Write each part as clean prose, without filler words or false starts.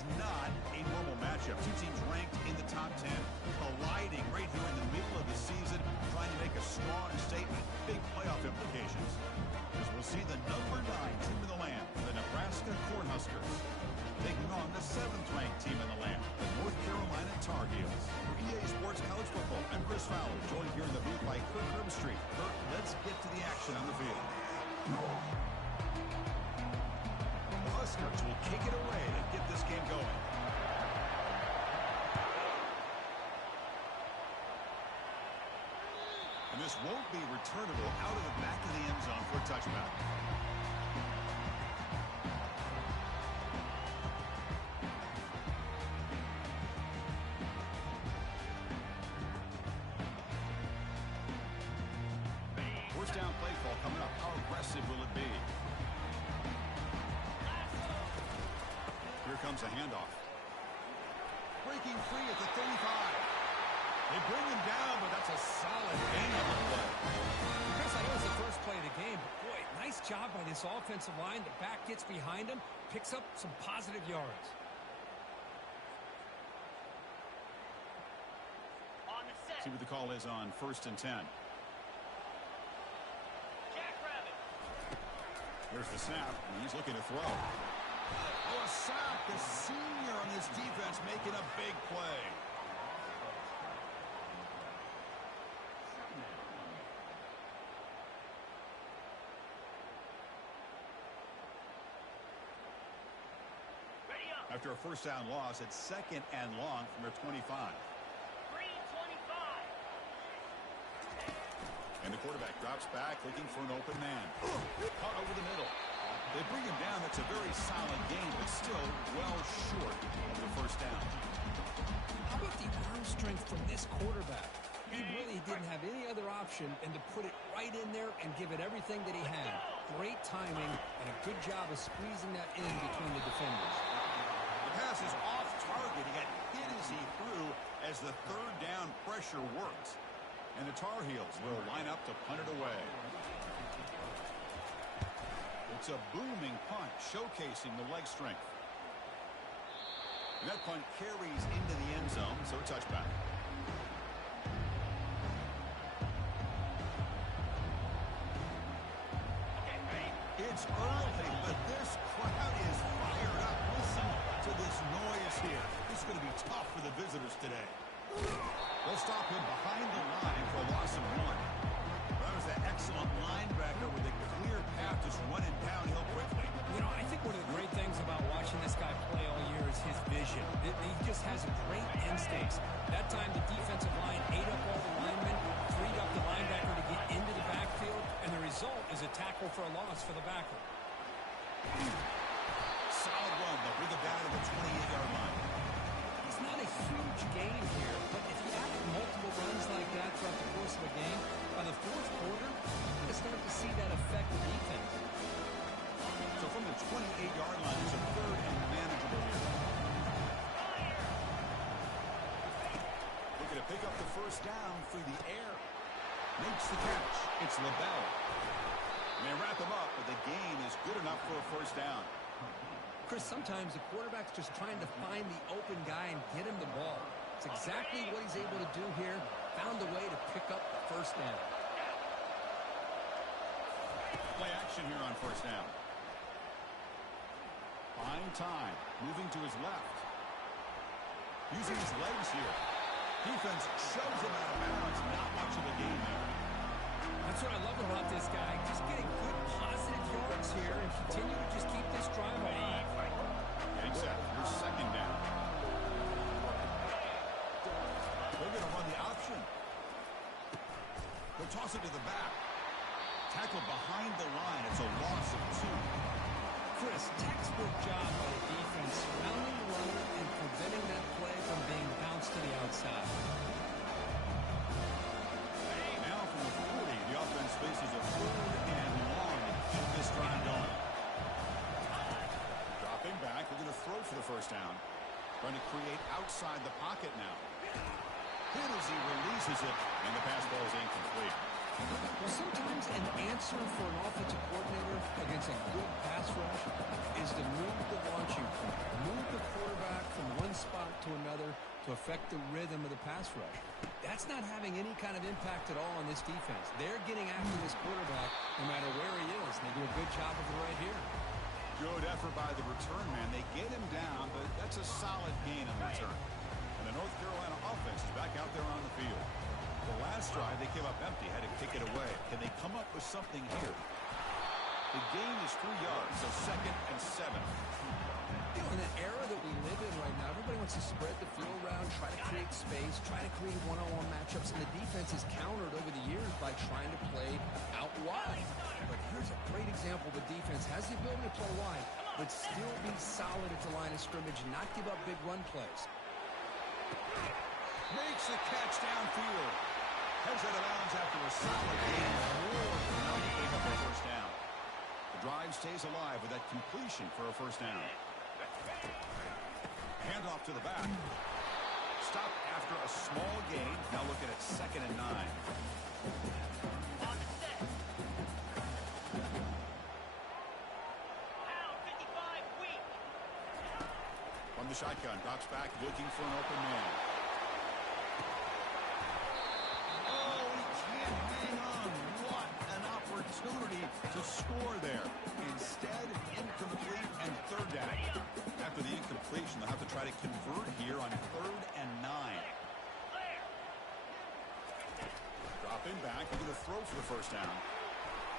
is not a normal matchup. Two teams ranked in the top 10, colliding right here in the middle of the season, trying to make a strong statement. Big playoff implications. As we'll see the number 9 team in the land, the Nebraska Cornhuskers, taking on the 7th-ranked team in the land, the North Carolina Tar Heels. For EA Sports College Football, I'm Chris Fowler, joined here in the booth by Kirk Herbstreit. Kirk, let's get to the action on the field. The Huskers will kick it away and get this game going. And this won't be returnable out of the back of the end zone for a touchback. First down play call coming up. How aggressive will it be? Here comes a handoff. Breaking free at the 35. They bring him down, but that's a solid gain on the play. Chris, I know it's the first play of the game, but boy, nice job by this offensive line. The back gets behind him, picks up some positive yards. On the set. See what the call is on 1st and 10. Jackrabbit. Here's the snap, and he's looking to throw. Oh, a sack. The senior on this defense making a big play. After a first down loss, it's 2nd and long from their 25. 3:25. And the quarterback drops back, looking for an open man. Caught over the middle. They bring him down. That's a very solid gain, but still well short of the first down. How about the arm strength from this quarterback? He really didn't have any other option than to put it right in there and give it everything that he had. Great timing and a good job of squeezing that in between the defenders. The pass is off target. He got hit as he threw as the 3rd down pressure works. And the Tar Heels will line up to punt it away. It's a booming punt, showcasing the leg strength. And that punt carries into the end zone, so a touchback. It's early, but this crowd is fired up. Listen to this noise here. This is going to be tough for the visitors today. They'll stop him behind the line for a loss of 1. That was an excellent linebacker with a clear path just running downhill quickly. You know, I think one of the great things about watching this guy play all year is his vision. He just has great instincts. That time the defensive line ate up all the linemen, freed up the linebacker to get into the backfield, and the result is a tackle for a loss for the backer. Solid run. They'll bring it down to the 28-yard line. It's not a huge gain here, but if you add multiple runs like that throughout the course of a game, by the 4th quarter, you're going to start to see that affect the defense. So from the 28-yard line, it's a 3rd and manageable here. Looking to pick up the first down through the air. Makes the catch. It's LaBelle. And they wrap him up, but the gain is good enough for a first down. Chris, sometimes the quarterback's just trying to find the open guy and get him the ball. It's exactly what he's able to do here. Found a way to pick up the first down. Play action here on first down. Fine time. Moving to his left. Using his legs here. Defense shows him out of bounds. Not much of a gain there. That's what I love about this guy. Just getting good positive yards here and continue to just keep this drive alive. Getting set. Your 2nd down. They're going to run the option. They'll toss it to the back. Tackled behind the line. It's a loss of 2. Chris, textbook job by the defense surrounding the runner and preventing that play from being bounced to the outside. Now from the 40, the offense faces a 3rd and long to keep this drive going. Dropping back, they're going to throw for the first down. Trying to create outside the pocket now. Hit as he releases it, and the pass ball is incomplete. Well, sometimes an answer for an offensive coordinator against a good pass rush is to move the launching point, move the quarterback to another to affect the rhythm of the pass rush. That's not having any kind of impact at all on this defense. They're getting after this quarterback no matter where he is, and they do a good job of it right here. Good effort by the return man. They get him down, but that's a solid gain on the return. And the North Carolina offense is back out there on the field. The last drive, they came up empty, had to kick it away. Can they come up with something here? The gain is 3 yards, so 2nd and 7. You know, in the era that we live in right now, everybody wants to spread the field around, try to create space, try to create one-on-one matchups, and the defense has countered over the years by trying to play out wide. But here's a great example. The defense has the ability to play wide, but still be solid at the line of scrimmage and not give up big run plays. Makes the catch downfield. Heads out of bounds after a solid gain. More than enough to pick up a first down. The drive stays alive with that completion for a first down. Handoff to the back. Stopped after a small gain. Now looking at 2nd and 9. On the set. Pound 55 weak. From the shotgun, drops back looking for an open man. Oh, he can't hang on. What an opportunity to score there. Instead, incomplete and 3rd down. After the incompletion, they'll have to try to convert here on 3rd and 9. Dropping back, into the throw for the first down.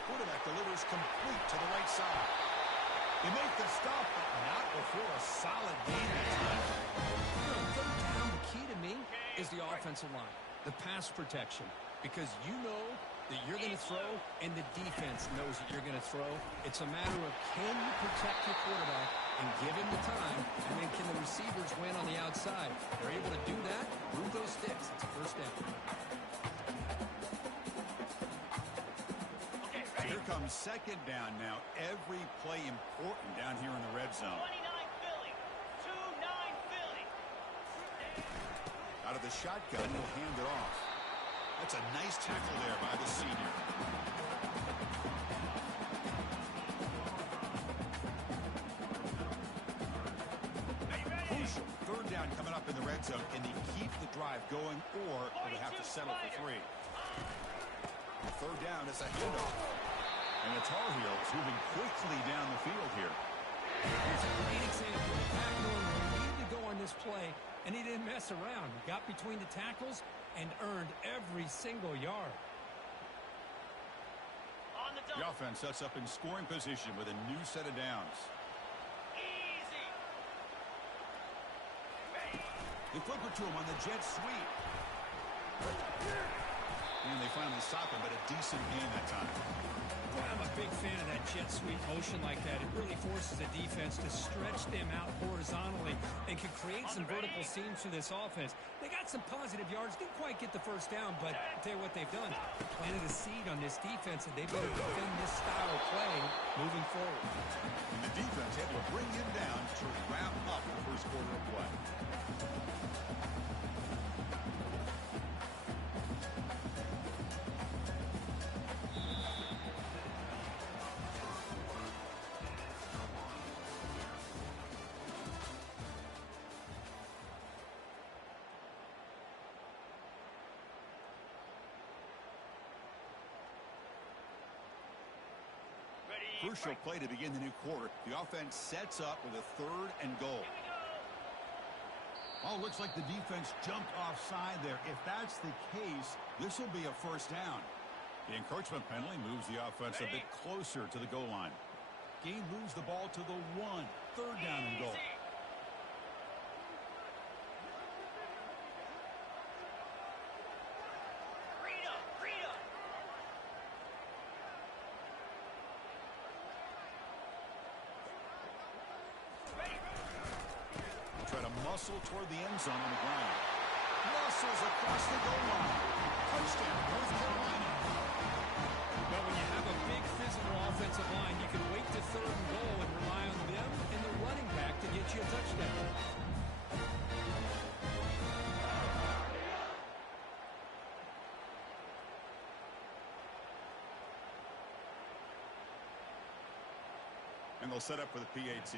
Quarterback delivers complete to the right side. They make the stop, but not before a solid gain that time. You know, 3rd down, the key to me is the offensive line, the pass protection, because you know that you're going to throw and the defense knows that you're going to throw. It's a matter of can you protect your quarterback and give him the time, and then can the receivers win on the outside? If they're able to do that, move those sticks. It's a first down. So here comes 2nd down now. Every play important down here in the red zone. 29 Philly. 2-9 Philly. Out of the shotgun, he'll hand it off. That's a nice tackle there by the senior. Crucial 3rd down coming up in the red zone. Can they keep the drive going, or will they have to settle for 3? 3rd down is a handoff. And the Tar Heels moving quickly down the field here. Here's a great example. The back knowing where he needed to go on this play, and he didn't mess around. He got between the tackles and earned every single yard. On the The double. offense sets up in scoring position with a new set of downs. Easy. They flip it to him on the jet sweep. And they finally stop him, but a decent gain that time. Boy, I'm a big fan of that jet sweep motion like that. It really forces the defense to stretch them out horizontally and can create some vertical seams for this offense. They got some positive yards, didn't quite get the first down, but I'll tell you what they've done. Planted a seed on this defense, and they better defend this style of play moving forward. And the defense able to bring him down to wrap up the first quarter of play. Crucial play to begin the new quarter. The offense sets up with a 3rd and goal. Oh, looks like the defense jumped offside there. If that's the case, this will be a first down. The encroachment penalty moves the offense a bit closer to the goal line. Gain moves the ball to the 1. 3rd down and goal. Try to muscle toward the end zone on the ground. Muscles across the goal line. Touchdown, North Carolina. But when you have a big physical offensive line, you can wait to 3rd and goal and rely on them and the running back to get you a touchdown. And they'll set up for the PAT.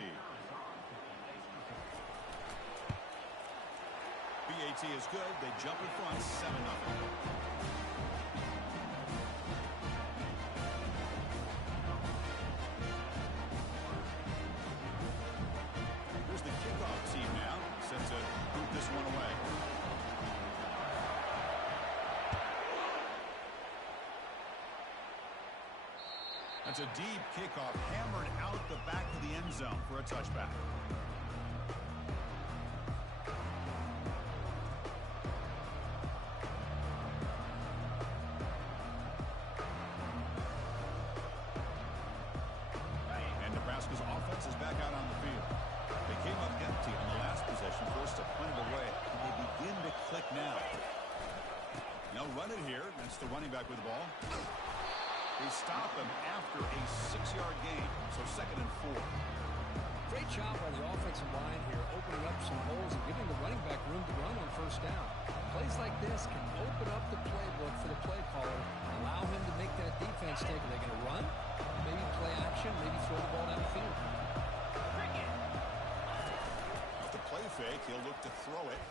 PAT is good. They jump in front 7-0. Here's the kickoff team now, set to boot this one away. That's a deep kickoff, hammered out the back of the end zone for a touchback. And Nebraska's offense is back out on the field. They came up empty on the last possession, forced to punt it away. And they begin to click now. They'll run it here. That's the running back with the ball. They stop him after a 6-yard gain, so 2nd and 4. Great job by the offensive line here, opening up some holes and giving the running back room to run on first down. Plays like this can open up the playbook for the play caller, allow him to make that defense take. Are they going to run? Maybe play action, maybe throw the ball downfield. Off the play fake, he'll look to throw it.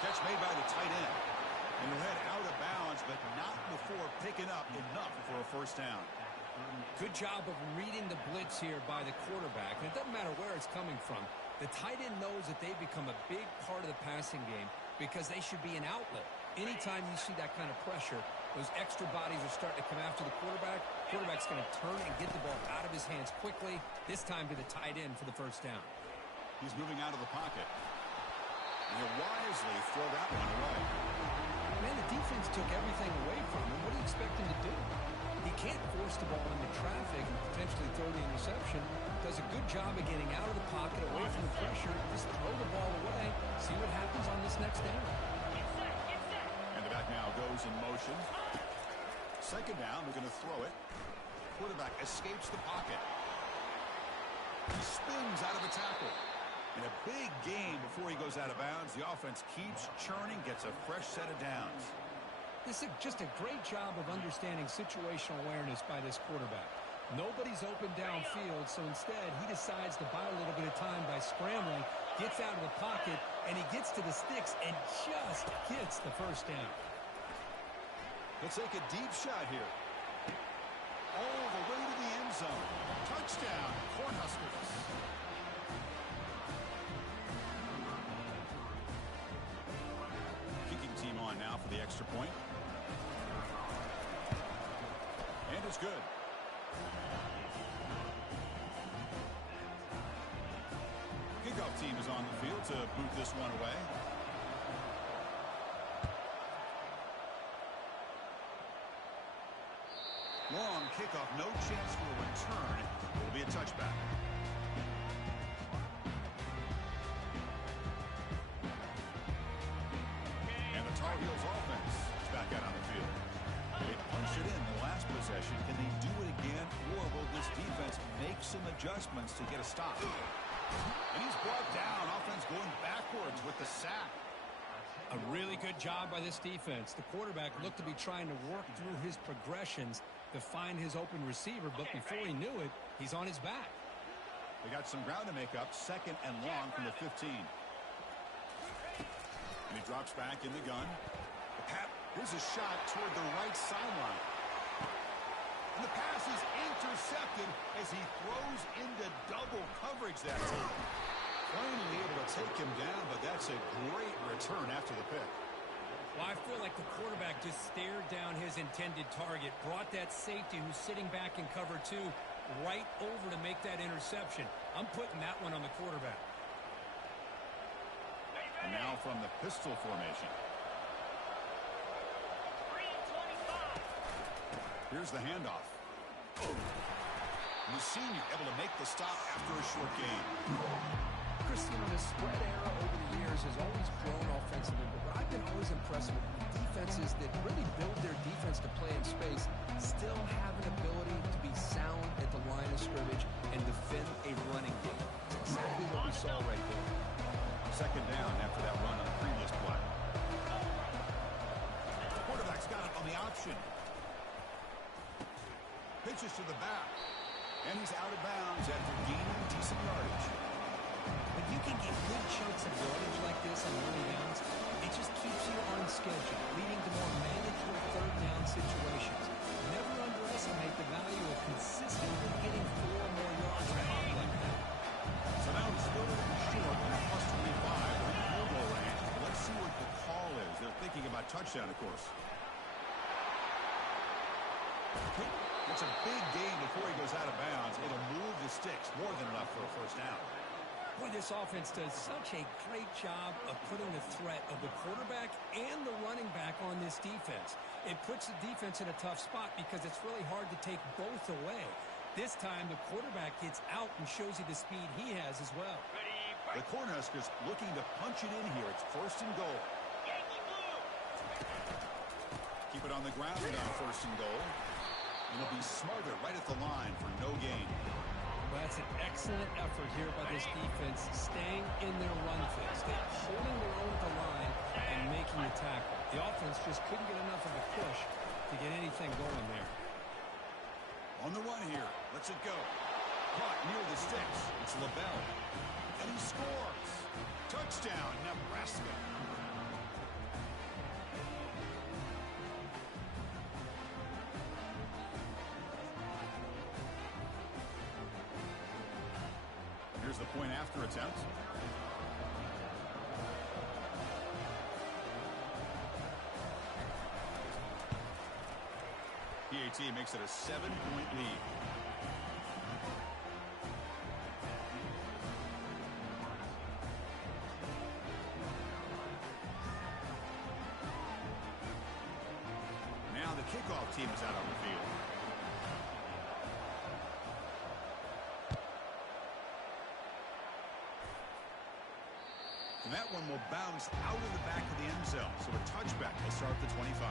Catch made by the tight end. And he'll head out of bounds, but not before picking up enough for a first down. Good job of reading the blitz here by the quarterback. And it doesn't matter where it's coming from. The tight end knows that they become a big part of the passing game because they should be an outlet. Anytime you see that kind of pressure, those extra bodies are starting to come after the quarterback. Quarterback's going to turn and get the ball out of his hands quickly, this time to the tight end for the first down. He's moving out of the pocket. And he'll wisely throw that one away. Man, the defense took everything away from him. What do you expect him to do? He can't force the ball into traffic and potentially throw the interception. Does a good job of getting out of the pocket, away from the pressure. Just throw the ball away. See what happens on this next down. And the back now goes in motion. 2nd down, they're going to throw it. Quarterback escapes the pocket. He spins out of the tackle. In a big game before he goes out of bounds, the offense keeps churning, gets a fresh set of downs. This is just a great job of understanding situational awareness by this quarterback. Nobody's open downfield, so instead he decides to buy a little bit of time by scrambling, gets out of the pocket, and he gets to the sticks and just gets the first down. He'll take a deep shot here. All the way to the end zone. Touchdown, Cornhuskers. Team on now for the extra point. And it's good. Kickoff team is on the field to boot this one away. Long kickoff, no chance for a return. It'll be a touchback. Tar Heels offense is back out on the field. They punched it in the last possession. Can they do it again, or will this defense make some adjustments to get a stop? And he's brought down. Offense going backwards with the sack. A really good job by this defense. The quarterback looked to be trying to work through his progressions to find his open receiver, but before he knew it, he's on his back. They got some ground to make up. 2nd and long from the 15. And he drops back in the gun. Here's a shot toward the right sideline. And the pass is intercepted as he throws into double coverage that time. Finally able to take him down, but that's a great return after the pick. Well, I feel like the quarterback just stared down his intended target, brought that safety who's sitting back in cover 2 right over to make that interception. I'm putting that one on the quarterback. And now from the pistol formation. Here's the handoff. And the senior able to make the stop after a short gain. Christian, the spread era over the years has always grown offensively, but what I've been always impressed with defenses that really build their defense to play in space still have an ability to be sound at the line of scrimmage and defend a running game. That's exactly what we saw right there. 2nd down after that run on the previous play. The quarterback's got it on the option. Pitches to the back. And he's out of bounds after gaining decent yardage. But you can get good chunks touchdown, of course. It's a big gain before he goes out of bounds. It'll move the sticks more than enough for a first down. Boy, this offense does such a great job of putting the threat of the quarterback and the running back on this defense. It puts the defense in a tough spot because it's really hard to take both away. This time, the quarterback gets out and shows you the speed he has as well. The Cornhuskers looking to punch it in here. It's first and goal. Keep it on the ground and on first and goal. And it'll be smothered right at the line for no gain. Well, that's an excellent effort here by this defense, staying in their run phase. They're holding their own at the line and making the tackle. The offense just couldn't get enough of a push to get anything going there. On the run here. Lets it go. Caught near the sticks. It's LaBelle. And he scores. Touchdown, Nebraska. Here's the point after attempt. PAT makes it a 7-point lead. Now the kickoff team is out on the field. And that one will bounce out of the back of the end zone. So a touchback will start the 25.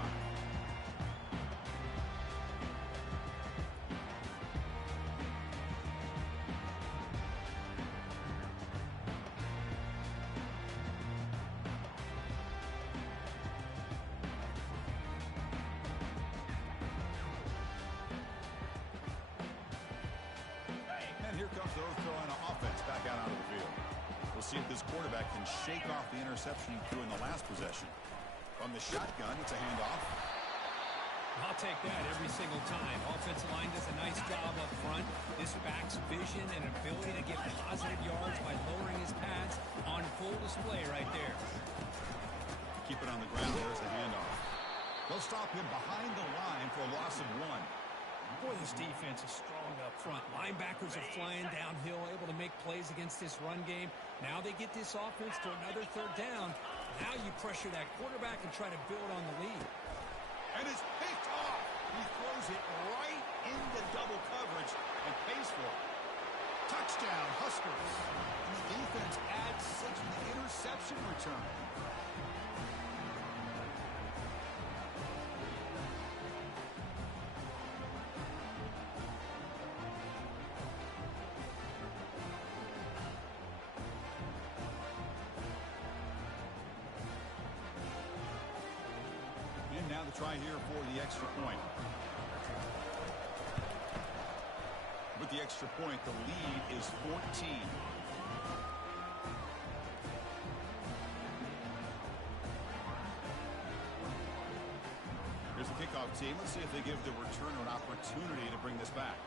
And here comes the North Carolina offense back out onto the field. We'll see if this quarterback can shake off the interception he threw in the last possession. From the shotgun, it's a handoff. I'll take that every single time. Offensive line does a nice job up front. This back's vision and ability to get positive yards by lowering his pads on full display right there. Keep it on the ground. There's the handoff. They'll stop him behind the line for a loss of 1. Boy, this defense is strong up front. Linebackers are flying downhill, able to make plays against this run game. Now they get this offense to another third down. Now you pressure that quarterback and try to build on the lead. And it's picked off. He throws it right into double coverage and pays for it. Touchdown, Huskers. And the defense adds 6 to the interception return. Now the try here for the extra point. With the extra point, the lead is 14. Here's the kickoff team. Let's see if they give the returner an opportunity to bring this back.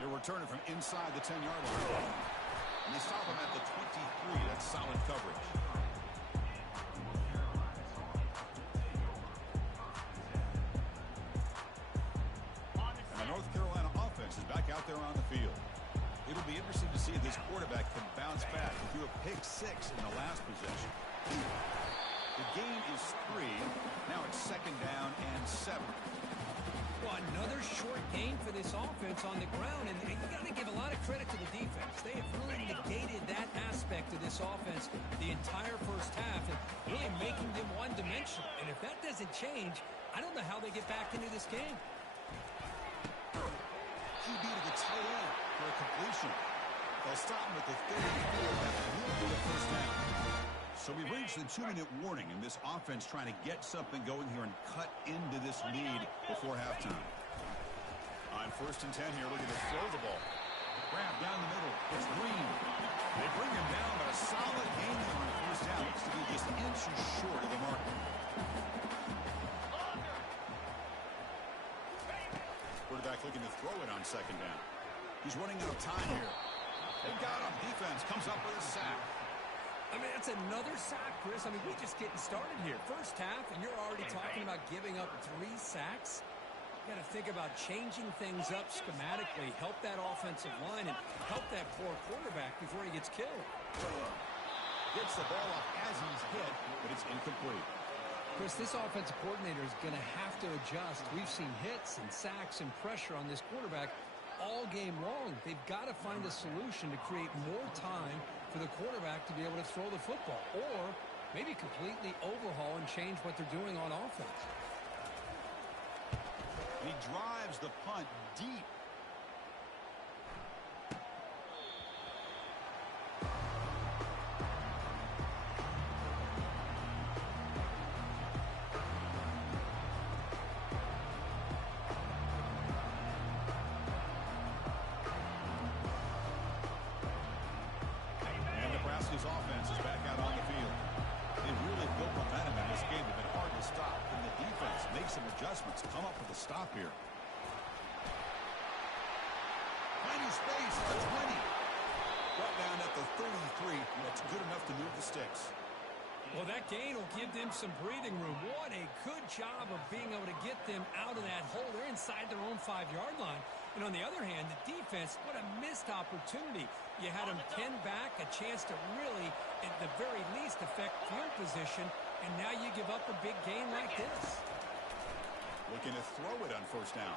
They're returning from inside the 10-yard line. And they stop him at the 23. That's solid coverage. And the North Carolina offense is back out there on the field. It'll be interesting to see if this quarterback can bounce back. He threw a pick 6 in the last possession. The gain is 3. Now it's second down and 7. Well, another short gain for this offense on the ground, and you got to give a lot of credit to the defense. They have really negated that aspect of this offense the entire first half and really making them one-dimensional. And if that doesn't change, I don't know how they get back into this game. QB to the tight end for a completion. They'll stop him at the 34. That will be the first down. So we've reached the 2-minute warning, and this offense trying to get something going here and cut into this lead before halftime. On first and 10 here, looking to throw the ball. Grab down the middle. It's Green. They bring him down, but a solid gain there on first down. Looks to be just inches short of the mark. Quarterback looking to throw it on second down. He's running out of time here. They got him. Defense comes up with a sack. I mean, that's another sack, Chris. I mean, we're just getting started here. First half, and you're already talking about giving up 3 sacks. You got to think about changing things up schematically, help that offensive line, and help that poor quarterback before he gets killed. Gets the ball up as he's hit, but it's incomplete. Chris, this offensive coordinator is going to have to adjust. We've seen hits and sacks and pressure on this quarterback all game long. They've got to find a solution to create more time for the quarterback to be able to throw the football, or maybe completely overhaul and change what they're doing on offense. He drives the punt deep. And Nebraska's offense is back out on the field. They really built momentum in this game. They've been hard to stop. And the defense makes some adjustments, come up with a stop here. Finding space at the 20. Brought down at the 33. That's good enough to move the sticks. Well, that gain will give them some breathing room. What a good job of being able to get them out of that hole. They're inside their own 5-yard line. And on the other hand, the defense, what a missed opportunity. You had them pinned back, a chance to really, at the very least, affect field position, and now you give up a big gain like this. Looking to throw it on first down.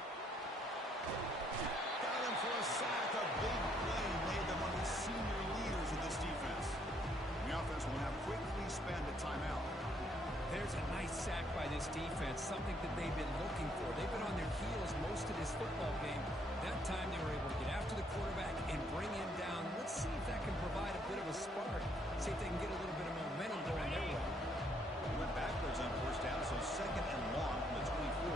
Got him for a sack. A big play made them one of the senior leaders in this defense. The offense will now quickly spend a timeout. There's a nice sack by this defense, something that they've been looking for. They've been on their heels most of this football game. That time they were able to get after the quarterback and bring him down. Let's see if that can provide a bit of a spark. See if they can get a little bit of momentum going their way. He went backwards on first down, so second and long from the 24.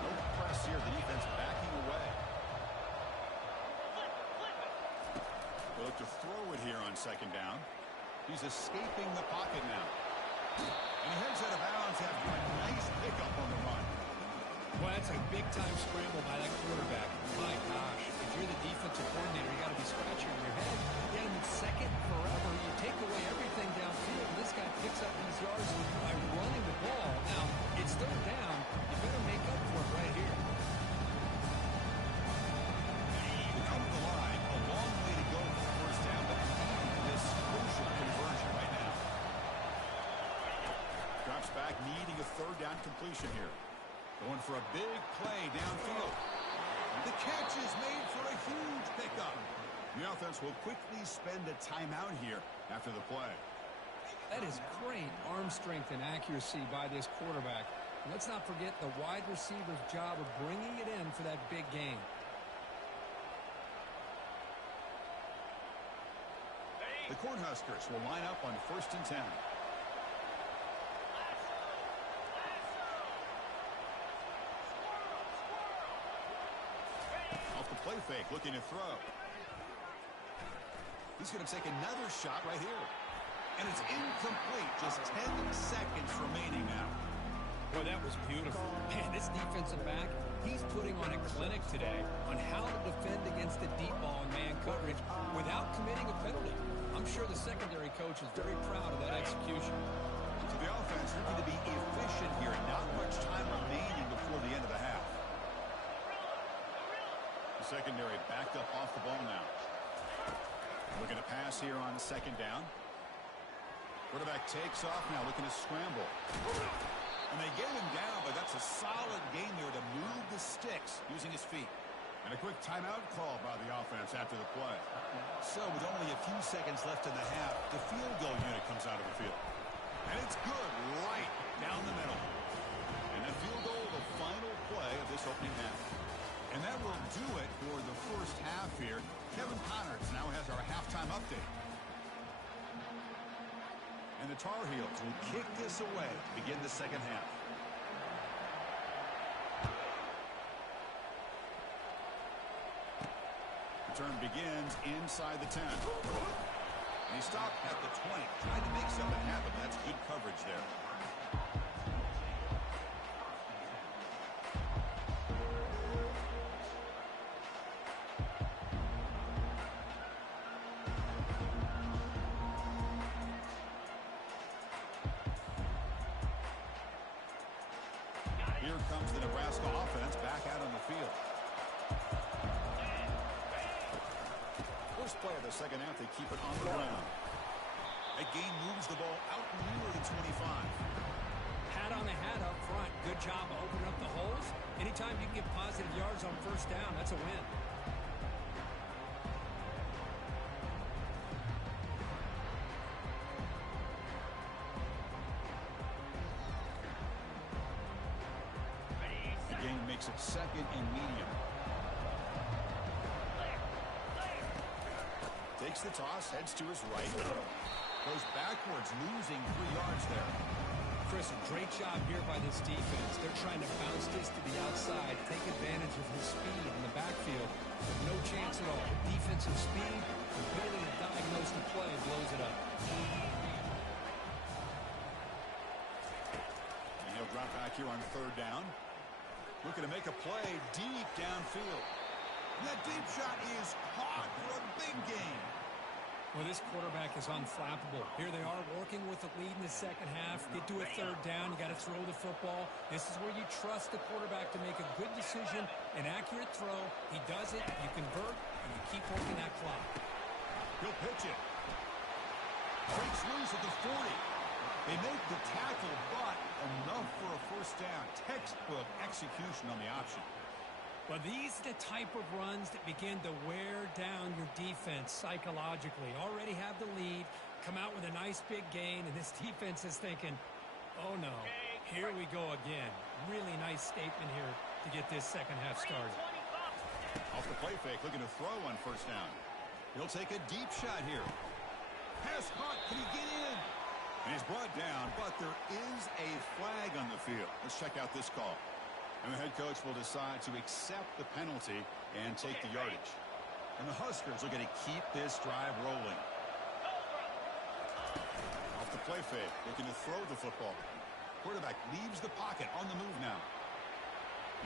No press here. The defense backing away. They look to throw it here on second down. He's escaping the pocket now. And he heads out of bounds after a nice pickup on the run. Well, that's a big-time scramble by that quarterback. My gosh, if you're the defensive coordinator, you got to be scratching your head. You had him in second forever. You take away everything downfield, and this guy picks up these yards by running the ball. Now, it's third down. You better make up for it right here. Out of the line, a long way to go for the first down, but this crucial conversion right now. Drops back, needing a third down completion here. Going for a big play downfield. The catch is made for a huge pickup. The offense will quickly spend a timeout here after the play. That is great arm strength and accuracy by this quarterback. And let's not forget the wide receiver's job of bringing it in for that big gain. The Cornhuskers will line up on first and 10. Off the play fake, looking to throw. He's going to take another shot right here. And it's incomplete. Just 10 seconds remaining now. Boy, that was beautiful. Man, this defensive back, he's putting on a clinic today on how to defend against the deep ball and man coverage without committing a penalty. I'm sure the secondary coach is very proud of that execution. So the offense looking to be efficient here. Not much time remaining before the end of the half. The secondary backed up off the ball now. Looking to pass here on second down. Quarterback takes off now, looking to scramble. And they get him down, but that's a solid gain there to move the sticks using his feet. And a quick timeout call by the offense after the play. So with only a few seconds left in the half, the field goal unit comes out of the field. And it's good right down the middle. And the field goal, the final play of this opening half. And that will do it for the first half here. Kevin Connors now has our halftime update. And the Tar Heels will kick this away to begin the second half. Return begins inside the 10. And he stopped at the 20. Tried to make something happen. That's good coverage there. Here comes the Nebraska offense back out on the field. First play of the second half, they keep it on the ground. That gain moves the ball out near the 25. Hat on the hat up front. Good job of opening up the holes. Anytime you can get positive yards on first down, that's a win. The gain makes it second and medium. Takes the toss, heads to his right. Goes backwards, losing 3 yards there. Chris, a great job here by this defense. They're trying to bounce this to the outside, take advantage of his speed in the backfield. No chance at all. Defensive speed, ability to diagnose the play, blows it up. And he'll drop back here on third down. Looking to make a play deep downfield. And that deep shot is caught for a big gain. Well, this quarterback is unflappable. Here they are working with the lead in the second half. Get to a third down. You got to throw the football. This is where you trust the quarterback to make a good decision, an accurate throw. He does it, you convert, and you keep working that clock. He'll pitch it. Breaks loose at the 40. They make the tackle, but enough for a first down. Textbook execution on the option. Well, these are the type of runs that begin to wear down your defense psychologically. Already have the lead, come out with a nice big gain, and this defense is thinking, oh no, here we go again. Really nice statement here to get this second half started. Off the play fake, looking to throw on first down. He'll take a deep shot here. Pass caught, can he get in? And he's brought down, but there is a flag on the field. Let's check out this call. And the head coach will decide to accept the penalty and take the yardage. And the Huskers are going to keep this drive rolling. Off the play fake, looking to throw the football. Quarterback leaves the pocket on the move now.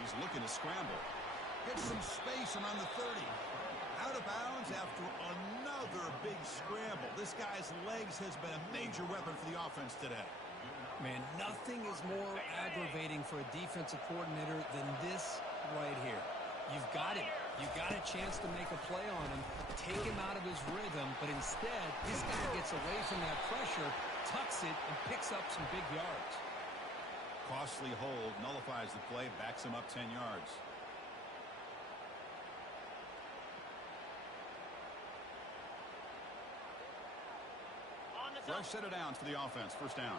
He's looking to scramble. Gets some space around the 30. Out of bounds after another big scramble. This guy's legs has been a major weapon for the offense today. Man, nothing is more aggravating for a defensive coordinator than this right here. You've got him. You've got a chance to make a play on him, take him out of his rhythm, but instead, this guy gets away from that pressure, tucks it, and picks up some big yards. Costly hold, nullifies the play, backs him up 10 yards. Fresh set of downs for the offense. First down.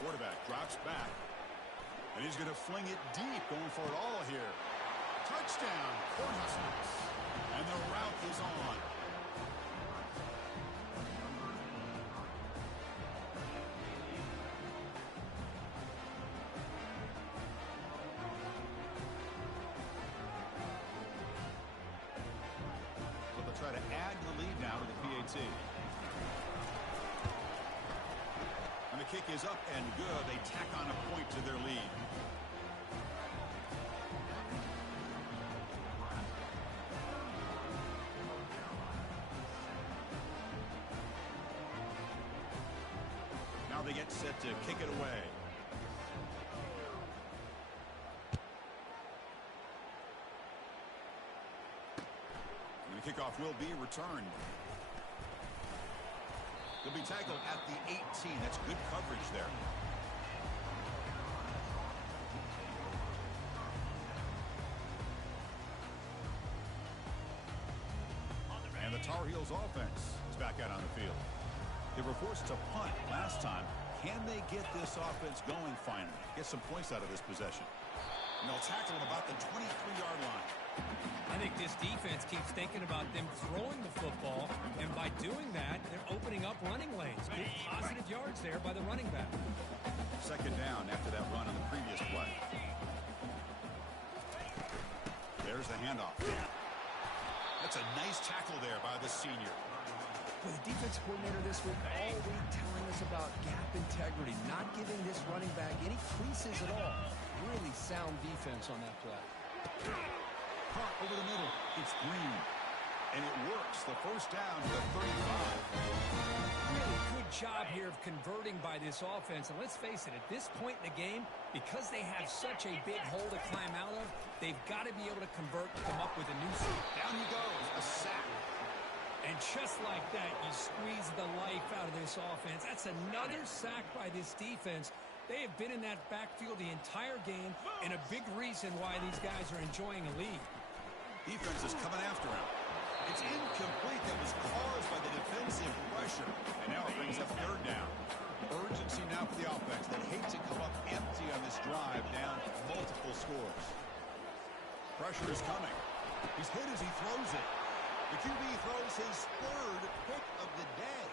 Quarterback drops back. And he's going to fling it deep, going for it all here. Touchdown, Cornhuskers. And the route is on. So they'll try to add the lead now to the PAT. And the kick is up and good. They tack on a point to their lead. Now they get set to kick it away. And the kickoff will be returned. He'll be tackled at the 18. That's good coverage there. And the Tar Heels offense is back out on the field. They were forced to punt last time. Can they get this offense going finally? Get some points out of this possession. And they'll tackle him about the 23-yard line. I think this defense keeps thinking about them throwing the football, and by doing that, they're opening up running lanes. Good positive yards there by the running back. Second down after that run on the previous play. There's the handoff. That's a nice tackle there by the senior. Well, the defensive coordinator this week all week telling us about gap integrity, not giving this running back any creases at all. Really sound defense on that play. Caught over the middle. It's Green. And it works. The first down to the 35. Really good job here of converting by this offense. And let's face it, at this point in the game, because they have such a big hole to climb out of, they've got to be able to convert to come up with a new suit. Down he goes. A sack. And just like that, you squeeze the life out of this offense. That's another sack by this defense. They have been in that backfield the entire game, and a big reason why these guys are enjoying a lead. Defense is coming after him. It's incomplete. That was caused by the defensive pressure. And now it brings up third down. Urgency now for the offense. They hate to come up empty on this drive, down multiple scores. Pressure is coming. He's hit as he throws it. The QB throws his third pick of the day.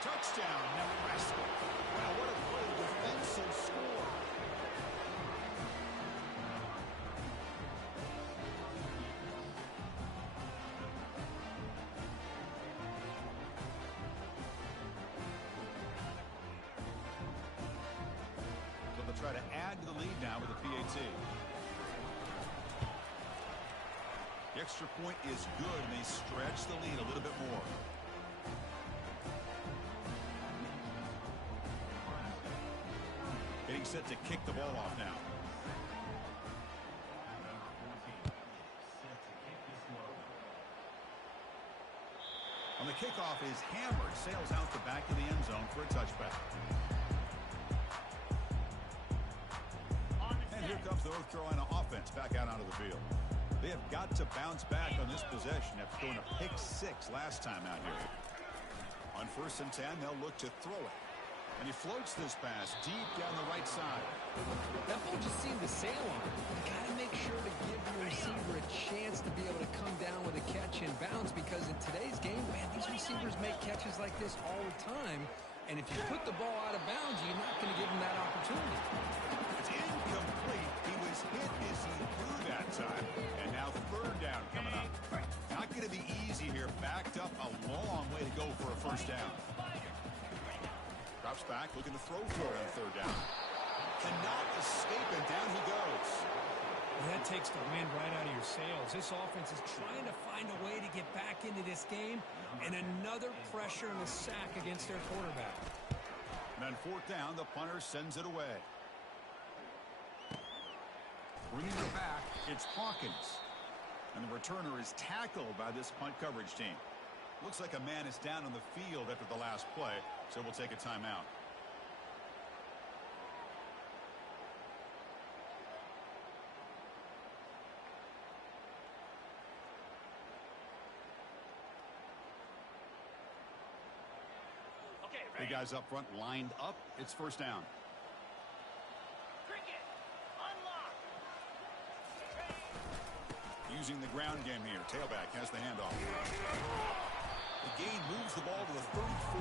Touchdown, Nebraska. Wow, what a great defensive score. So they'll try to add to the lead now with the PAT. The extra point is good, and they stretch the lead a little bit more. Getting set to kick the ball off now. On the kickoff is hammered, sails out the back of the end zone for a touchback. And here comes the North Carolina offense back out onto the field. They have got to bounce back on this possession after throwing a pick six last time out here. On 1st and 10, they'll look to throw it. And he floats this pass deep down the right side. That ball just seemed to sail on him. You got to make sure to give your receiver a chance to be able to come down with a catch and bounce, because in today's game, man, these receivers make catches like this all the time. And if you put the ball out of bounds, you're not going to give them that opportunity. It's incomplete. He was hit as he threw that time. And now third down coming up. Not going to be easy here. Backed up a long way to go for a first down. Drops back, looking to throw for it on third down. Cannot escape, and down he goes. Well, that takes the wind right out of your sails. This offense is trying to find a way to get back into this game, and another pressure and a sack against their quarterback. And on fourth down, the punter sends it away. Bringing it back, it's Hawkins. And the returner is tackled by this punt coverage team. Looks like a man is down on the field after the last play, so we'll take a timeout. Okay, The ready? guys up front lined up. It's first down. Cricket, unlock. Using the ground game here. Tailback has the handoff. The gain moves the ball to the 34.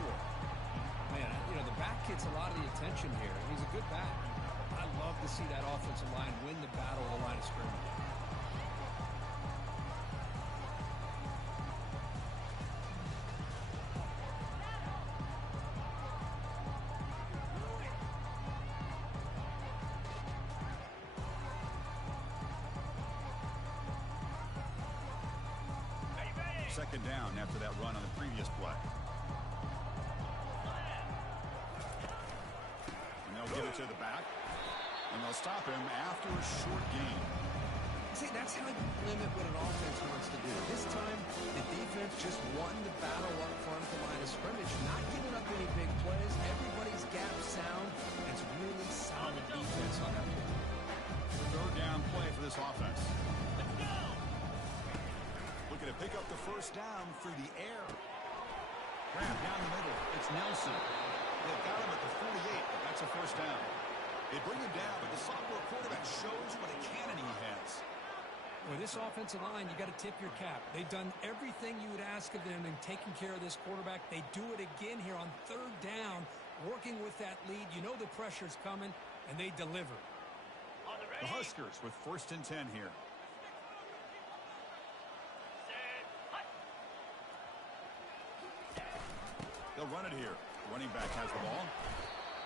Man, you know, the back gets a lot of the attention here. He's a good back. I love to see that offensive line win the battle of the line of scrimmage. Second down after that run on the previous play. And they'll get it to the back. And they'll stop him after a short gain. See, that's how you limit what an offense wants to do. This time, the defense just won the battle up front of the line of scrimmage, not giving up any big plays. Everybody's gap sound. It's really solid defense on that play. Third down play for this offense. Looking to pick up the first down through the air. Grab down the middle. It's Nelson. They've got him at the 48, but that's a first down. They bring him down, but the sophomore quarterback shows what a cannon he has. With this offensive line, you got to tip your cap. They've done everything you would ask of them in taking care of this quarterback. They do it again here on third down, working with that lead. You know the pressure's coming, and they deliver. The Huskers with 1st and 10 here. They'll run it here. Running back has the ball.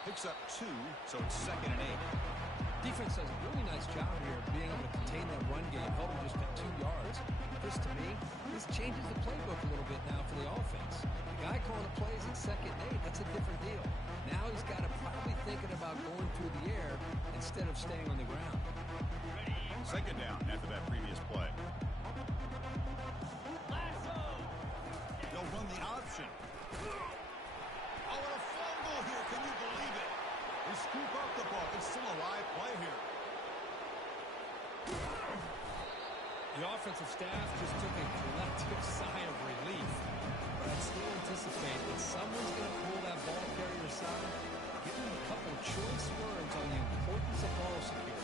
Picks up 2, so it's 2nd and 8. Defense does a really nice job here of being able to contain that run game, held him just to 2 yards. This, to me, this changes the playbook a little bit now for the offense. The guy calling the plays at 2nd and 8, that's a different deal. Now he's got to probably thinking about going through the air instead of staying on the ground. 2nd down after that previous play. They'll run the option. Oh, and a fumble here. Can you believe it? They scoop up the ball. It's still a live play here. The offensive staff just took a collective sigh of relief. But I'd still anticipate that someone's going to pull that ball carrier aside, give him a couple choice words on the importance of ball security.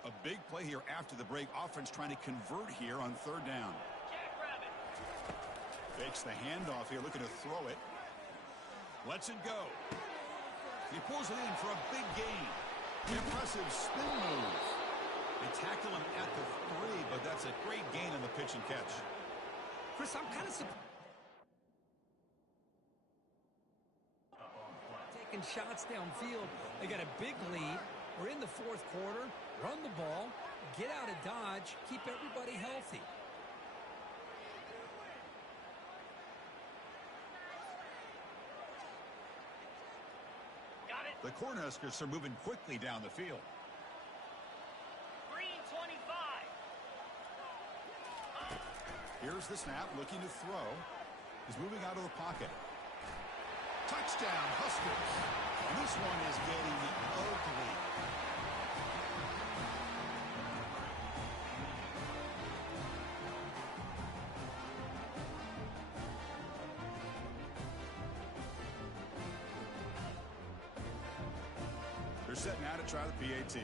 A big play here after the break. Offense trying to convert here on 3rd down. Fakes the handoff here, looking to throw it. Lets it go. He pulls it in for a big gain. Impressive spin move. They tackle him at the 3, but that's a great gain on the pitch and catch. Chris, I'm kind of surprised. Taking shots downfield. They got a big lead. We're in the 4th quarter. Run the ball. Get out of Dodge. Keep everybody healthy. Got it. The Cornhuskers are moving quickly down the field. Green 25. Here's the snap, looking to throw. He's moving out of the pocket. Touchdown, Huskers. And this one is getting ugly. They're setting out to try the PAT.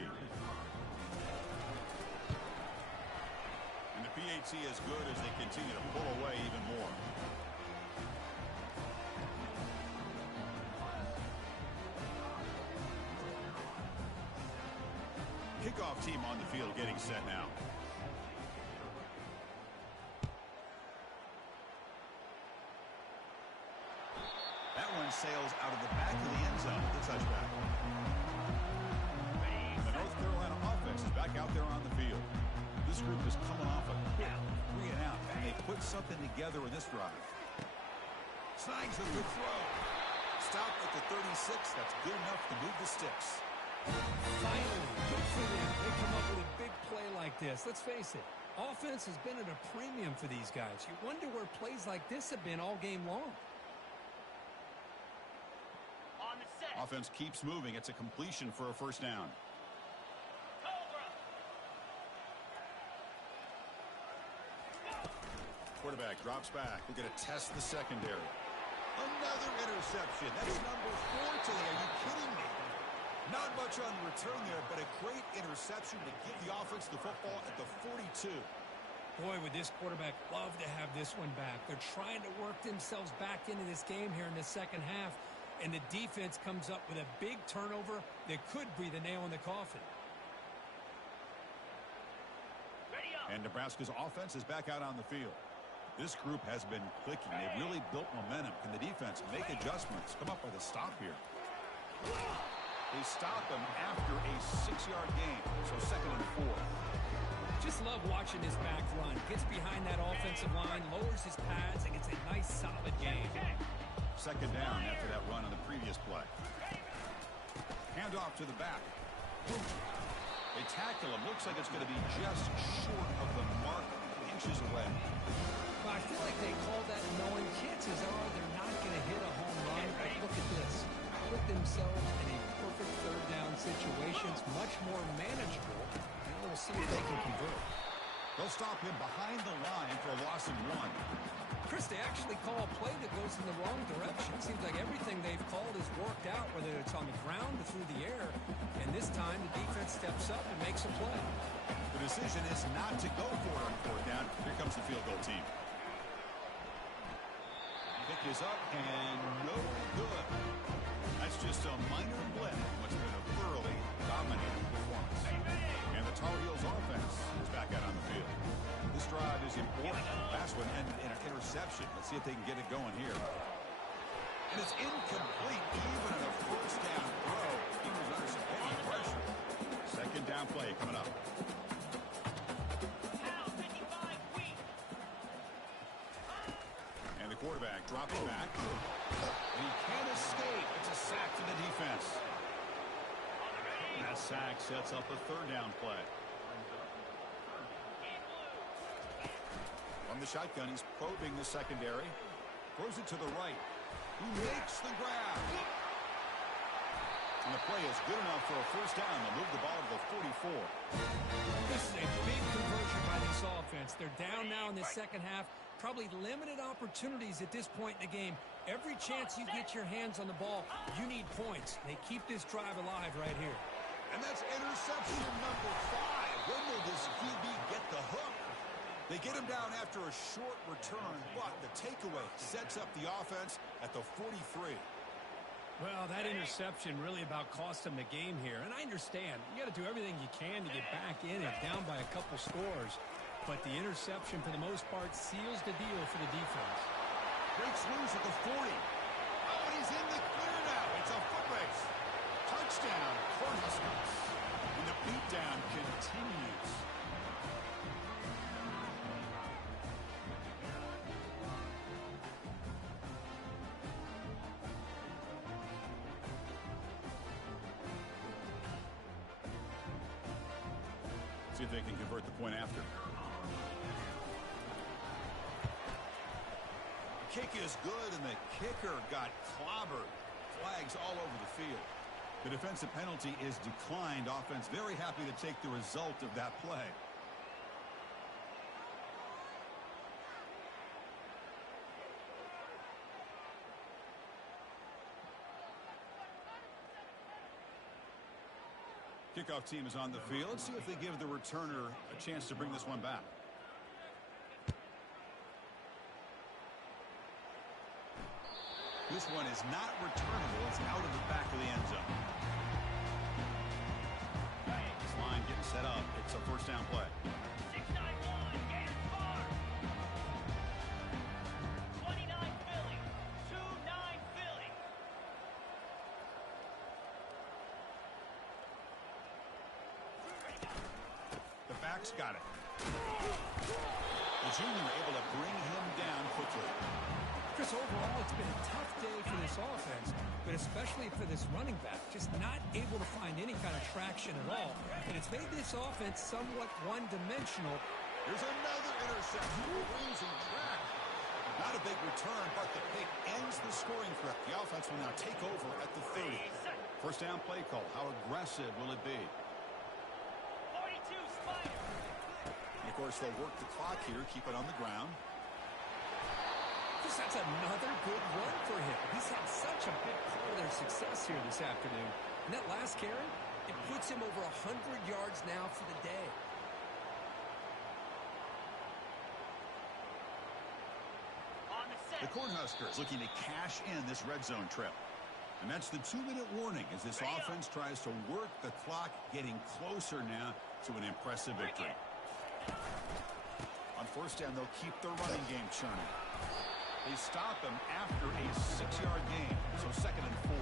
And the PAT is good as they continue to pull away even more. Kickoff team on the field getting set now. That one sails out of the back of the end zone with the touchback. The North Carolina offense is back out there on the field. This group is coming off a quick 3 and out, and they put something together in this drive. Snags with the throw. Stop at the 36. That's good enough to move the sticks. Finally, good for them. They come up with a big play like this. Let's face it, offense has been at a premium for these guys. You wonder where plays like this have been all game long. On the set. Offense keeps moving. It's a completion for a 1st down. Cobra. Quarterback drops back. We're going to test the secondary. Another interception. That's number 4 today. Are you kidding me? Not much on the return there, but a great interception to give the offense the football at the 42. Boy, would this quarterback love to have this one back. They're trying to work themselves back into this game here in the 2nd half, and the defense comes up with a big turnover that could breathe a nail in the coffin. Ready up. And Nebraska's offense is back out on the field. This group has been clicking. They've really built momentum. Can the defense make adjustments? Come up with a stop here. They stop him after a 6-yard gain, so 2nd and 4. Just love watching this back run. Gets behind that offensive line, lowers his pads, and gets a nice solid gain. 2nd down after that run on the previous play. Handoff to the back. They tackle him. Looks like it's going to be just short of the mark, inches away. Well, I feel like they called that knowing chances are they're not going to hit a home run. But look at this. Put themselves in a perfect 3rd down situation. It's much more manageable. And we'll see if they can convert. The They'll stop him behind the line for a loss of 1. Chris, they actually call a play that goes in the wrong direction. Seems like everything they've called has worked out, whether it's on the ground or through the air. And this time, the defense steps up and makes a play. The decision is not to go for it on 4th down. Here comes the field goal team. Kick is up and no good. That's just a minor blip in what's been a thoroughly dominating performance. And the Tar Heels offense is back out on the field. This drive is important. Last one and an interception. Let's see if they can get it going here. And it's incomplete even on a 1st down throw. He was under some heavy pressure. 2nd down play coming up. And the quarterback drops back. And he can't escape. It's a sack to the defense. That sack sets up a 3rd down play. From the shotgun, he's probing the secondary. Throws it to the right. He makes the grab. And the play is good enough for a 1st down. They'll move the ball to the 44. This is a big conversion by this offense. They're down now in the second half. Probably limited opportunities at this point in the game. Every chance you get your hands on the ball, you need points. They keep this drive alive right here. And that's interception number 5. When will this QB get the hook? They get him down after a short return, but the takeaway sets up the offense at the 43. Well, that interception really about cost them the game here. And I understand. You got to do everything you can to get back in it, down by a couple scores. But the interception, for the most part, seals the deal for the defense. Breaks loose at the 40. Oh, and he's in the clear now. It's a foot race. Touchdown, Cornhuskers. And the beatdown continues. See if they can convert the point after. The kick is good, and the kicker got clobbered. Flags all over the field. The defensive penalty is declined. Offense very happy to take the result of that play. Kickoff team is on the field. Let's see if they give the returner a chance to bring this one back. This one is not returnable. It's out of the back of the end zone. This line getting set up. It's a 1st down play. 6-9-1, get it far. 29 Philly, 2-9 Philly. The back's got it. The junior able to bring him down quickly. Chris, overall, it's been a tough day for this offense, but especially for this running back. Just not able to find any kind of traction at all. And it's made this offense somewhat one-dimensional. Here's another interception. Losing track. Not a big return, but the pick ends the scoring threat. The offense will now take over at the 30. 1st down play call. How aggressive will it be? 42 Spider. And of course, they'll work the clock here, keep it on the ground. That's another good run for him. He's had such a big part of their success here this afternoon. And that last carry, it puts him over 100 yards now for the day. On the set. The Cornhuskers looking to cash in this red zone trip. And that's the 2-minute warning as this offense tries to work the clock, getting closer now to an impressive victory. On 1st down, they'll keep their running game churning. They stop him after a 6-yard gain, so 2nd and 4.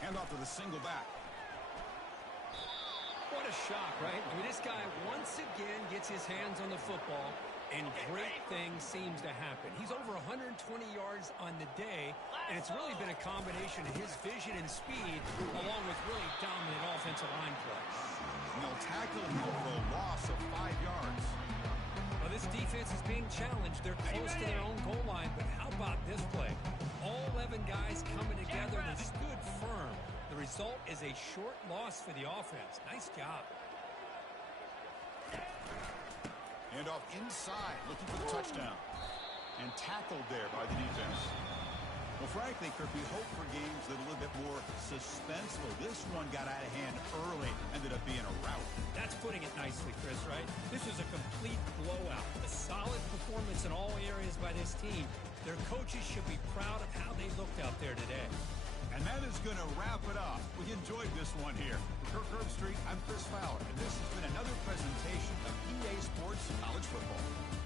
Handoff to the single back. What a shock, right? I mean, this guy once again gets his hands on the football, and great things seems to happen. He's over 120 yards on the day, and it's really been a combination of his vision and speed, along with really dominant offensive line play. And they'll tackle him for a loss of 5 yards. Well, this defense is being challenged. They're close to their own goal line, but how about this play? All 11 guys coming together and stood firm. result is a short loss for the offense. Nice job. And off inside, looking for the touchdown. And tackled there by the defense. Well, frankly, Kirk, we hope for games that are a little bit more suspenseful. This one got out of hand early, ended up being a rout. That's putting it nicely, Chris, right? This was a complete blowout. A solid performance in all areas by this team. Their coaches should be proud of how they looked out there today. And that is going to wrap it up. We enjoyed this one here. For Kirk Herbstreit, I'm Chris Fowler, and this has been another presentation of EA Sports College Football.